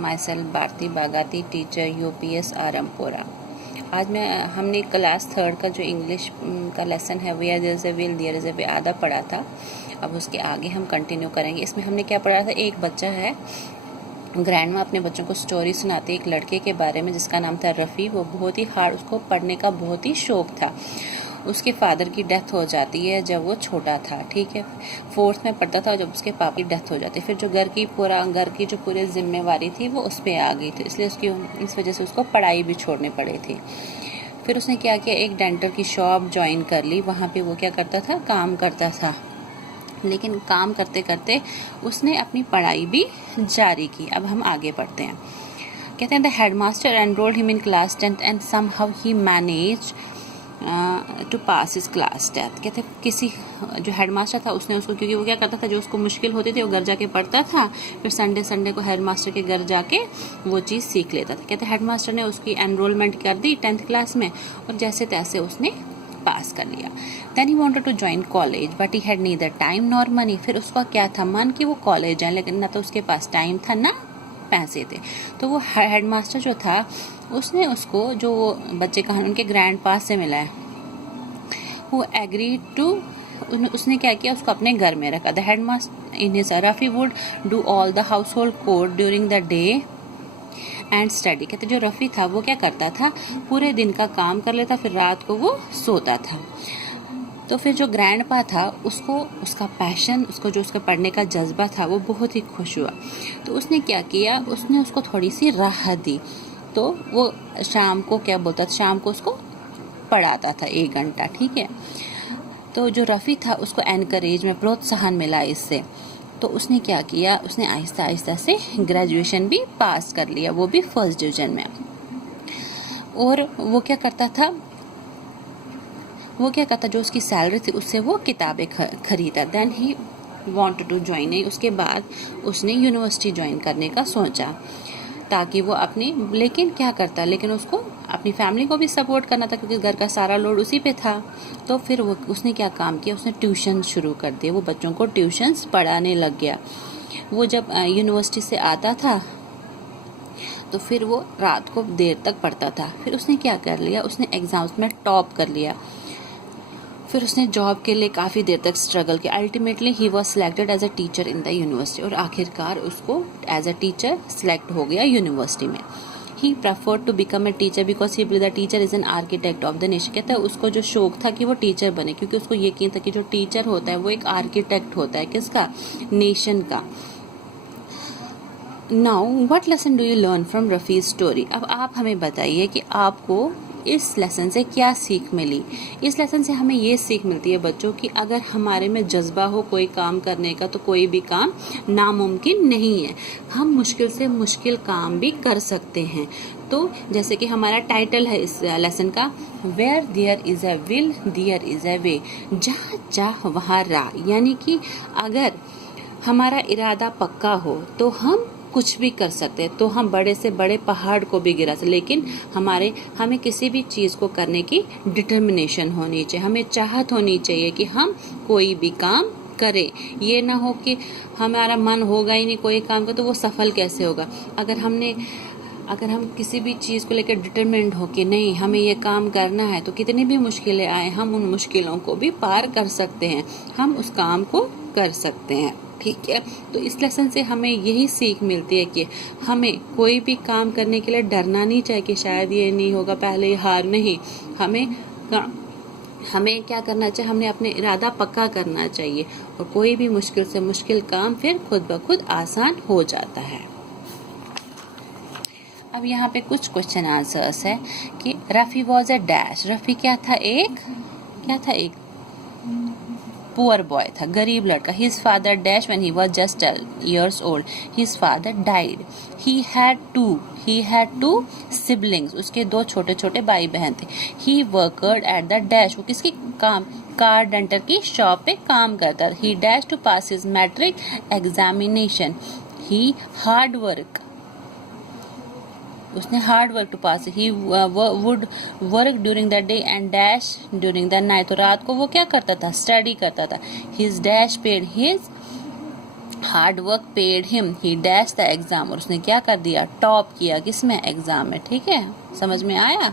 My self Bharti Bagati, teacher UPS Arampura. आज हमने class 3 का जो इंग्लिश का लेसन है where there is a will there is a way आधा पढ़ा था। अब उसके आगे हम कंटिन्यू करेंगे। इसमें हमने क्या पढ़ा था, एक बच्चा है, ग्रैंडमा अपने बच्चों को स्टोरी सुनाती है एक लड़के के बारे में जिसका नाम था रफ़ी। वो बहुत ही हार्ड, उसको पढ़ने का बहुत ही शौक था। उसके फादर की डेथ हो जाती है जब वो छोटा था, ठीक है, 4th में पढ़ता था जब उसके पापा की डेथ हो जाती है। फिर जो घर की जो पूरी जिम्मेवारी थी वो उस पर आ गई थी, इसलिए इस वजह से उसको पढ़ाई भी छोड़नी पड़ी थी। फिर उसने क्या किया, एक डेंटल की शॉप ज्वाइन कर ली। वहाँ पे वो क्या करता था, काम करता था, लेकिन काम करते करते उसने अपनी पढ़ाई भी जारी की। अब हम आगे पढ़ते हैं। कहते हैं the headmaster enrolled him in class 10th and somehow he manage to pass his class 10th। कहते किसी जो हेडमास्टर था उसने उसको, क्योंकि वो क्या करता था, जो उसको मुश्किल होती थी वो घर जाके पढ़ता था, फिर संडे को हेडमास्टर के घर जाके वो चीज़ सीख लेता था। कहते हेडमास्टर ने उसकी एनरोलमेंट कर दी 10th क्लास में और जैसे तैसे उसने पास कर लिया। Then he wanted to join college but he had neither time nor money. फिर उसका क्या था, मन कि वो कॉलेज जाए, लेकिन ना तो उसके पास टाइम था ना पैसे थे। तो वो हेडमास्टर जो था उसने उसको, जो वो बच्चे का उनके ग्रैंड पास से मिला है, वो एग्री टू, उसने क्या किया, उसको अपने घर में रखा। The headmaster in his Rafi would do all the house hold core during the day and study. कहते जो रफ़ी था वो क्या करता था, पूरे दिन का काम कर लेता, फिर रात को वो सोता था। तो फिर जो ग्रैंड पा था उसको, उसका पैशन, उसको जो उसका पढ़ने का जज्बा था वो बहुत ही खुश हुआ। तो उसने क्या किया, उसने उसको थोड़ी सी राहत दी। तो वो शाम को क्या बोलता था, शाम को उसको पढ़ाता था 1 घंटा, ठीक है। तो जो रफ़ी था उसको एनकरेज में प्रोत्साहन मिला इससे। तो उसने क्या किया, उसने आहिस्ता आहिस्ता से ग्रेजुएशन भी पास कर लिया, वो भी 1st डिवीज़न में। और वो क्या करता था, जो उसकी सैलरी थी उससे वो किताबें खरीदा। Then he wanted to join, उसके बाद उसने यूनिवर्सिटी ज्वाइन करने का सोचा ताकि वो अपनी, लेकिन क्या करता, लेकिन उसको अपनी फैमिली को भी सपोर्ट करना था क्योंकि घर का सारा लोड उसी पे था। तो फिर उसने क्या काम किया, उसने ट्यूशन शुरू कर दिए, वो बच्चों को ट्यूशन्स पढ़ाने लग गया। वो जब यूनिवर्सिटी से आता था तो फिर वो रात को देर तक पढ़ता था। फिर उसने क्या कर लिया, उसने एग्ज़ाम्स में टॉप कर लिया। फिर उसने जॉब के लिए काफ़ी देर तक स्ट्रगल किया। Ultimately he was selected as a teacher in the university, और आखिरकार उसको एज अ टीचर सिलेक्ट हो गया यूनिवर्सिटी में। He preferred to become a teacher because he believed the teacher is an architect of the nation. कहता है उसको जो शौक था कि वो टीचर बने, क्योंकि उसको यकीन था कि जो टीचर होता है वो एक आर्किटेक्ट होता है, किसका, नेशन का। Now what lesson do you learn from Rafi's story. अब आप हमें बताइए कि आपको इस लेसन से क्या सीख मिली। इस लेसन से हमें ये सीख मिलती है बच्चों कि अगर हमारे में जज्बा हो कोई काम करने का तो कोई भी काम नामुमकिन नहीं है। हम मुश्किल से मुश्किल काम भी कर सकते हैं। तो जैसे कि हमारा टाइटल है इस लेसन का, where there is a will there is a way. जहाँ चाह वहाँ राह, यानी कि अगर हमारा इरादा पक्का हो तो हम कुछ भी कर सकते हैं। तो हम बड़े से बड़े पहाड़ को भी गिरा सकते, लेकिन हमें किसी भी चीज़ को करने की डिटर्मिनेशन होनी चाहिए, हमें चाहत होनी चाहिए कि हम कोई भी काम करें। ये ना हो कि हमारा मन होगा ही नहीं कोई काम का तो वो सफल कैसे होगा। अगर हम किसी भी चीज़ को लेकर डिटरमिन्ड हो कि नहीं हमें ये काम करना है, तो कितनी भी मुश्किलें आए हम उन मुश्किलों को भी पार कर सकते हैं, हम उस काम को कर सकते हैं, ठीक है। तो इस लेसन से हमें यही सीख मिलती है कि हमें कोई भी काम करने के लिए डरना नहीं चाहिए कि शायद ये नहीं होगा, पहले हार नहीं। हमें क्या करना चाहिए, हमने अपने इरादा पक्का करना चाहिए और कोई भी मुश्किल से मुश्किल काम फिर खुद ब खुद आसान हो जाता है। अब यहाँ पे कुछ क्वेश्चन आंसर्स है कि Rafi was a dash. Rafi क्या था, एक पुअर बॉय था, गरीब लड़का। His father dash when he was just 12 years old his father died. He had to siblings, उसके 2 छोटे छोटे भाई बहन थे। He worked at the dash, वो किसकी काम, कार डेंटर की शॉप पे काम करता था। He dash to pass his matric examination. He hard work, उसने hard work to pass. He would work during the day and dash during the night, तो रात को वो क्या करता था, स्टडी करता था। His dash paid his hard work paid him, he dash the exam, और उसने क्या कर दिया, टॉप किया किसमें, एग्जाम में। ठीक है, समझ में आया।